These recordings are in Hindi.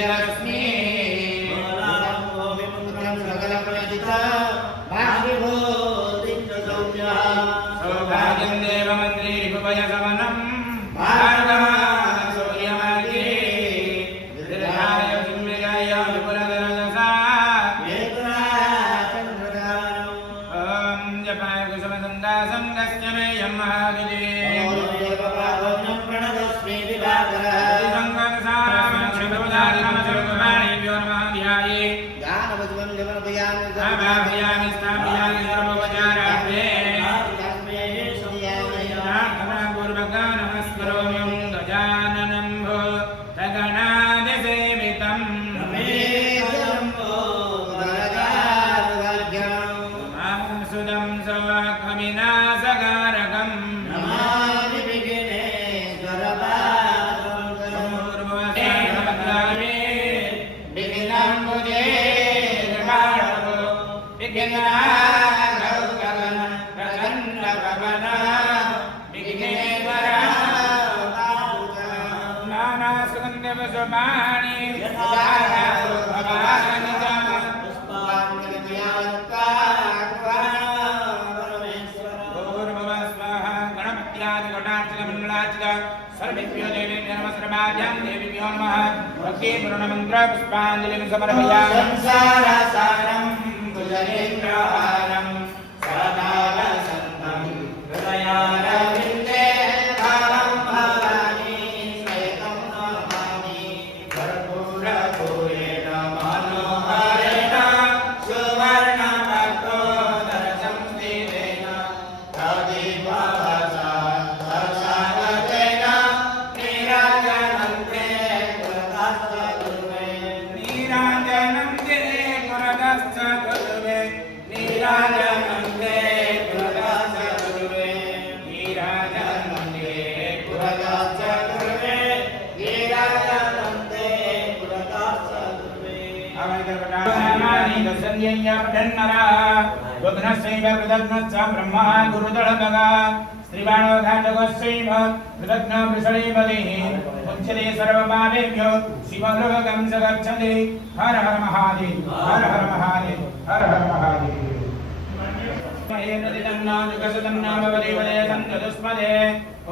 श्रीरश्मि बोलामो विमुक्तं सकलप्रजिता भाग्यभूतिं च सौम्यः सौभाग्यं देवमन्त्री भुवयसवनं भार्गवः सूर्यमार्गे दीर्घाय सुम्यगाय विपुलधरजसा वेदराचन्द्रधारम् ॐ जपाय कुसुमसन्दासं दस्यमेयं महादिवे प्रणतोऽस्मि दिवाकरः शिवदारिणमशुभमाणेभ्यो नमः ध्याये ज्ञानवज्रं जपनभयामि स्थापयामि सर्वोपचाराभ्ये पूर्वका नमस्करोमि गजाननं भूतगणादिसेवितं मां सुदं सौवाक्खविनाशकारकं नमामि सर्वेभ्यो देवेभ्यो नमस्कृताभ्यां देवीभ्यो नमः भक्ति पूर्णमन्त्र पुष्पाञ्जलिं समर्पयामि संसारसारं भुजगेन्द्रहारं सदावसन्तं हृदयारविन्दे भावं भवानी सहितं नमामि कर्पूरपूरेण मनोहरेण सुवर्णवक्रोदरसं स्थितेन तदीपवसा रुद्रस्यैव कृतघ्नश्च ब्रह्मा गुरुदलभगा श्रीबाणोघाटकस्यैव कृतघ्न वृषणीपतिः उच्यते सर्वपापेभ्यो शिवलोकं च गच्छति हर हर महादेव हर हर महादेव हर हर महादेव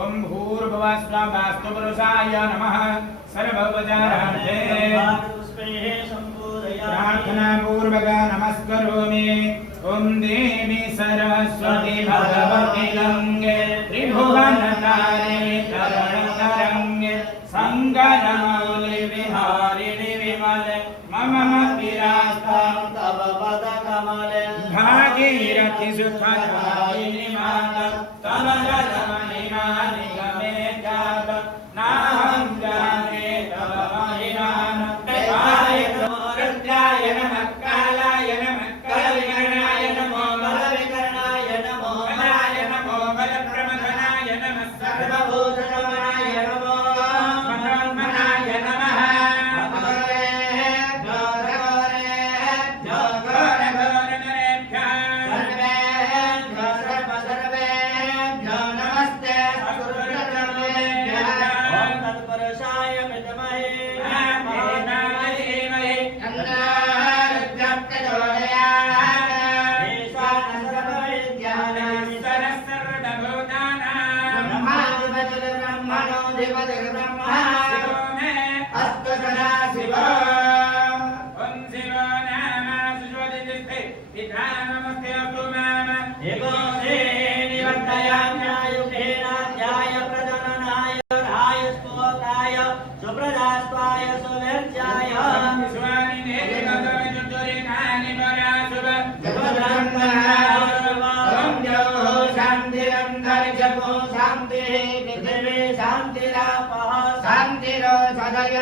ओम भूर्भुवस्वः पुरुषाय नमः सर्वोपचारार्थे प्रार्थना पूर्वक नमस्करोमि ओम देवी सरस्वती भगवती गंगे त्रिभुवनतारिणी तरणतरंगे संगनमौलि विहारिणि विमले मम मतिरास्तां तव पदकमले भागीरथि सुखदायिनि माता तव जलमणिमानि गमे जात नाहं जाने तव महिमान् रुद्राय नमः कालाय नमः कलविकरणाय नमो बलविकरणाय नमो बलाय नमो बलप्रमथनाय नमः सर्वभूतगमनाय नमो मनोन्मनाय नमः सर्वेभ्यो नमस्ते तत्पुरुषाय विद्महे शांति शांतिरो सदय